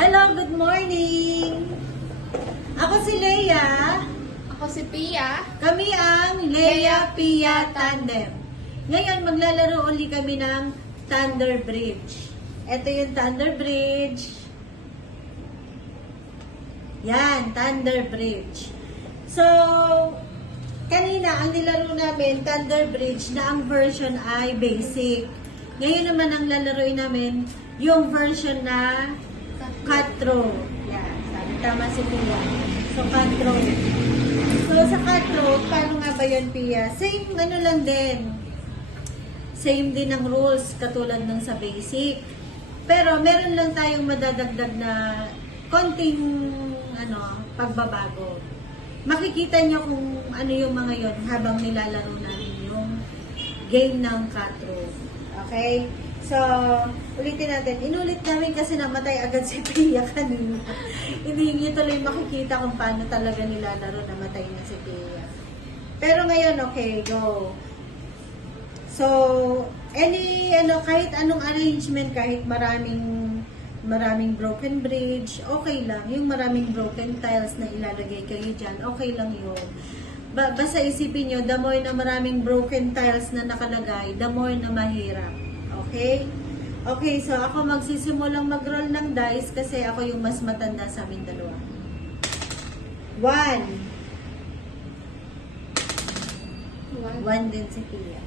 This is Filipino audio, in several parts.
Hello, good morning! Ako si Leia. Ako si Pia. Kami ang Leia Pia Tandem. Ngayon, maglalaro uli kami ng Thunder Bridge. Ito yung Thunder Bridge. Yan, Thunder Bridge. So, kanina, ang nilaro namin, Thunder Bridge, na ang version ay basic. Ngayon naman, ang lalaroin namin, yung version na Cutthroat. Yan, sabi tama si Pia. So, Cutthroat. So, sa Cutthroat, paano nga ba yun, Pia? Same, ano lang din. Same din ang rules, katulad ng sa basic. Pero, meron lang tayong madadagdag na konting, pagbabago. Makikita nyo kung ano yung mga yon habang nilalaro namin yung game ng Cutthroat. Okay? So, ulitin natin. Inulit namin kasi namatay agad si Pia kanina. Hindi nyo tuloy makikita kung paano talaga nilalaro, namatay na si Pia. Pero ngayon, okay, go. So, kahit anong arrangement, kahit maraming broken bridge, okay lang. Yung maraming broken tiles na ilalagay kayo dyan, okay lang yun. Basta isipin nyo, the more na maraming broken tiles na nakalagay, the more na mahirap. Okay? Okay, so ako magsisimulang mag-roll ng dice kasi ako yung mas matanda sa aming dalawa. 1. 1 din si Pia.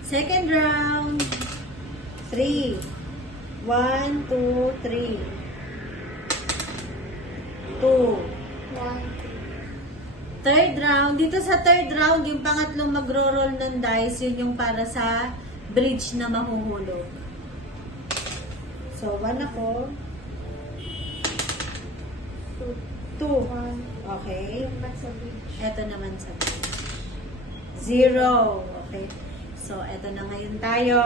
Second round. 3. 1, 2, 3. 2. 1, 2. Third round. Dito sa third round, yung pangatlong magro-roll ng dice, yun yung para sa bridge na mahuhulog. So, 1 ako. 2. 1. Okay. Yung back sa beach. Ito naman sa bridge. 0. Okay. So, ito na ngayon tayo.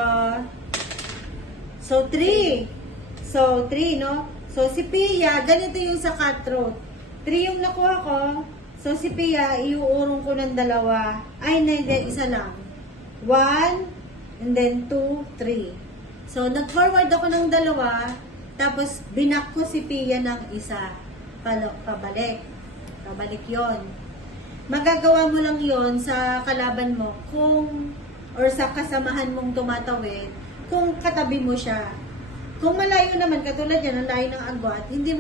So, 3. So, 3, no? So, si Pia, ganito yung sa Cutthroat. 3 yung nakuha ko. So, si Pia, iuurong ko ng dalawa. Ay, hindi, isa lang. 1, and then 2, 3. So, nag-forward ako ng dalawa, tapos binak ko si Pia ng isa. Pabalik. Pabalik yon. Magagawa mo lang yon sa kalaban mo or sa kasamahan mong tumatawid, kung katabi mo siya. Kung malayo naman, katulad yan, ang layo ng agwat, hindi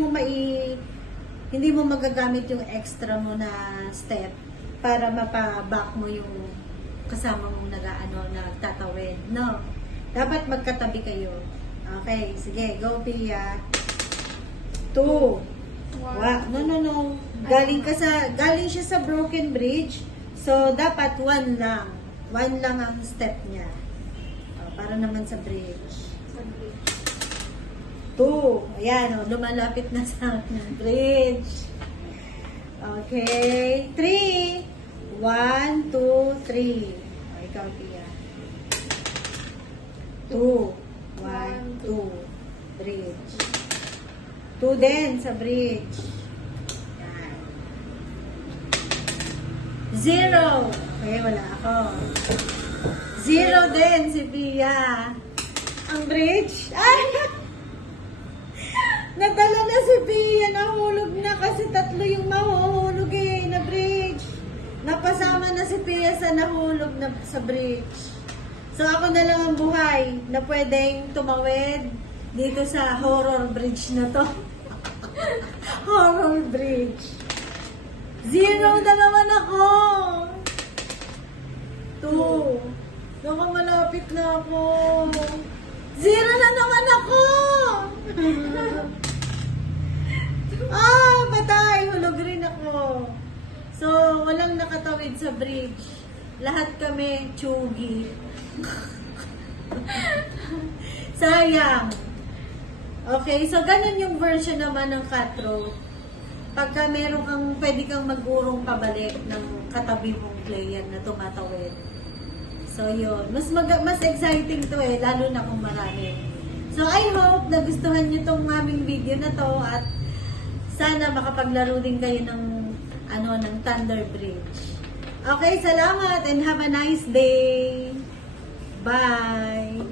mo magagamit yung extra mo na step para mapaback mo yung kasama mong nagtatawid. No. Dapat magkatabi kayo. Okay, sige, go Pia. 2. No. Galing siya sa broken bridge. So, dapat 1 lang. 1 lang ang step niya. Para naman sa bridge. Sa beach. 2. Ayan, lumalapit na sa bridge. Okay. 3. 1, 2, 3. Ikaw, Pia. 2. 1, 2. Bridge. 2 din sa bridge. Yan. 0. Okay, wala ako. 0 din si Pia. Ang bridge. Ay! Nadala na si Pia. Nahulog na kasi 3 yung mahuhulog na bridge. Napasama na si Pia sa nahulog na sa bridge. So, ako na lang ang buhay na pwedeng tumawid dito sa horror bridge na to. Horror bridge. 0 na naman ako. 2. Naku, malapit na ako. 0 na naman ako. Patay. Hulog rin ako. So, walang nakatawid sa bridge. Lahat kami tsugi. Sayang. Okay, so ganun yung version naman ng Cutthroat. Pagka pwede kang mag-urong pabalik ng katabi mong player na tumatawid. So, yun. Mas exciting to lalo na kung marami. So, I hope na gustuhan nyo tong aming video na to at sana makapaglaro din kayo ng Thunder Bridge. Okay, salamat and have a nice day. Bye!